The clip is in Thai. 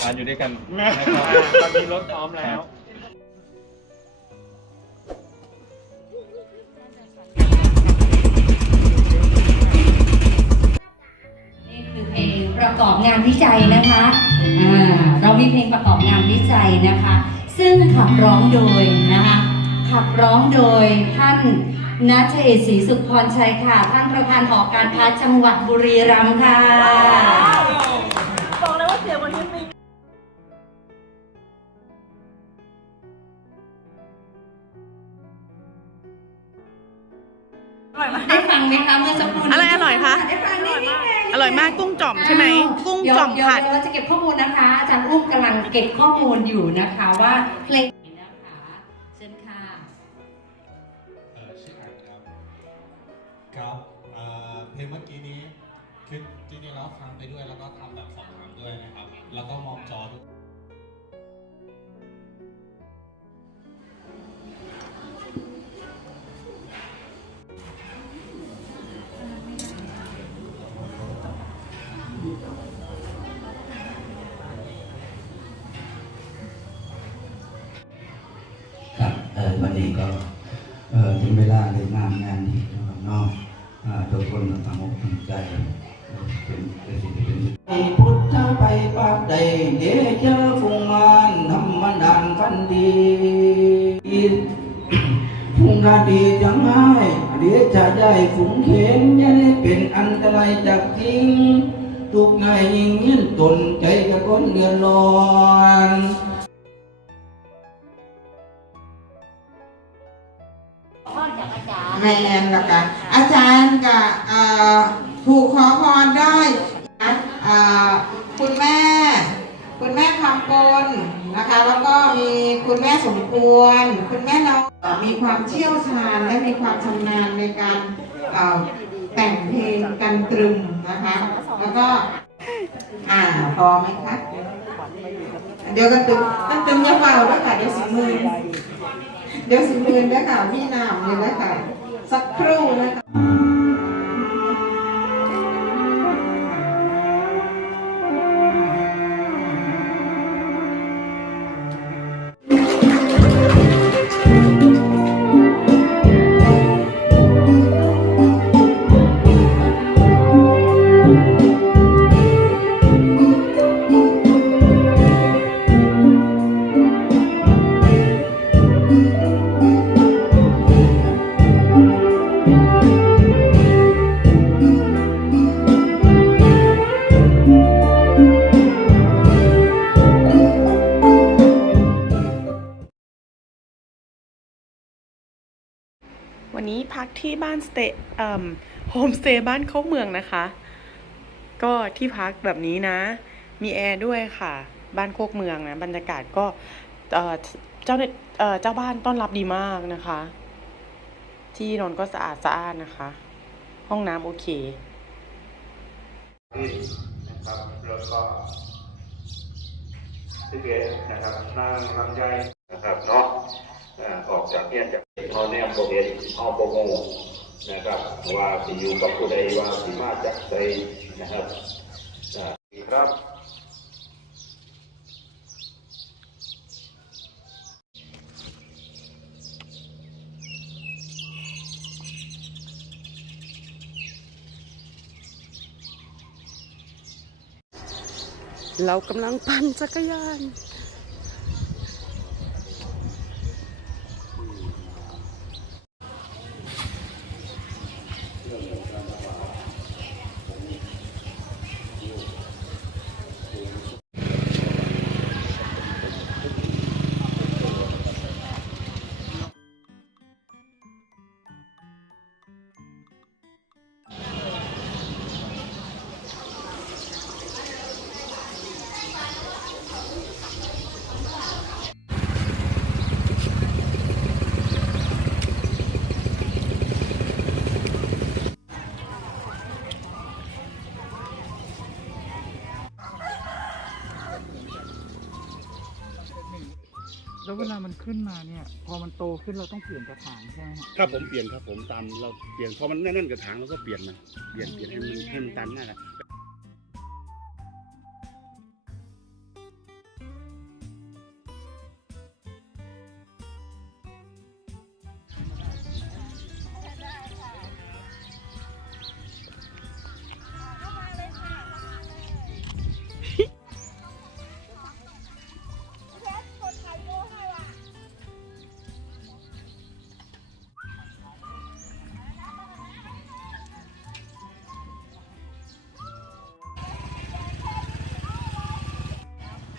ทานอยู่ด้วยกันแม่นะครับตอนนี้รถพร้อมแล้ว นี่คือเพลงประกอบงานวิจัยนะคะอ่าเรามีเพลงประกอบงานวิจัยนะคะ ซึ่งขับร้องโดยนะคะขับร้องโดยท่านนัทเอกศรีสุขพรชัยค่ะ ท่านประธานหอการค้าจังหวัดบุรีรัมย์ค่ะ ได้ฟังไหมคะเมื่อสักครู่นี้อะไรอร่อยคะ ได้ฟังนิดนึง อร่อยมากกุ้งจ่อมใช่ไหมกุ้งจ่อมเดี๋ยวผัดเดี๋ยวเราจะเก็บข้อมูลนะคะ อาจารย์อุ้มกำลังเก็บข้อมูลอยู่นะคะว่าเพลงไหนนะคะเชิญค่ะ เอ่อชื่ออัดครับครับเอ่อเพลงเมื่อกี้นี้คือจริงๆแล้วฟังไปด้วยแล้วก็ทำแบบสอบถามด้วยนะครับ แล้วก็มองจอด้วย ครับเออวันนี้ก็เออถึงเวลาเลยงานงานนี้นะครับเน้องทุกคนตั้งอกตั้งใจเป็นเป็นสิ่งที่เป็นไปพุทธไปปากใดเดเจอฟุงมานธรรมดานฟันดีฟุงราดีจังไงเดี๋ยวจะได้ฝูงเข็นยังได้เป็นอันตรายจากจริง ทุกไงยิ่งยืนตนใจกับคนเดือดร้อนแมนแล้วกันอาจารย์กับเอ่อถูกขอพรได้เอ่อคุณแม่ คุณแม่คำปนนะคะ แล้วก็มีคุณแม่สมควร คุณแม่เรามีความเชี่ยวชาญและมีความชำนาญในการ แต่งเพลงกันตรึมนะคะ แล้วก็อ่าพอไหมคะ เดี๋ยวกันตึมกันตึมอยาเป่าด้วยค่ะเดี๋ยวสิมือเดี๋ยวสิมือด้วยค่ะพี่น้ำเลยนะคะสักครู่นะคะ นี้พักที่บ้านสเตอ่อโฮมสเตย์บ้านเขาเมืองนะคะ ก็ที่พักแบบนี้นะ มีแอร์ด้วยค่ะ บ้านโคกเมืองนะ บรรยากาศก็เอ่อเจ้าเอ่อเจ้าบ้านต้อนรับดีมากนะคะ ที่นอนก็สะอาดสะอาดนะคะ ห้องน้ำโอเคนะครับแล้วก็ที่เกนะครับนางลำไยนะครับเนาะ ออกจากเนี่ยจากเขาแนมโบเห็นเอโปโมนะครับ ว่าสิอยู่กับผู้ใดว่าสิมาจากใดนะครับครับเรากำลังปั่นจักรยาน แล้วเวลามันขึ้นมาเนี่ย พอมันโตขึ้นเราต้องเปลี่ยนกระถางใช่ไหมฮะครับผมเปลี่ยนครับผมตามเราเปลี่ยนพอมันแน่นๆกระถางเราก็เปลี่ยนมันเปลี่ยนเปลี่ยนให้มันให้มันตามหน้าครั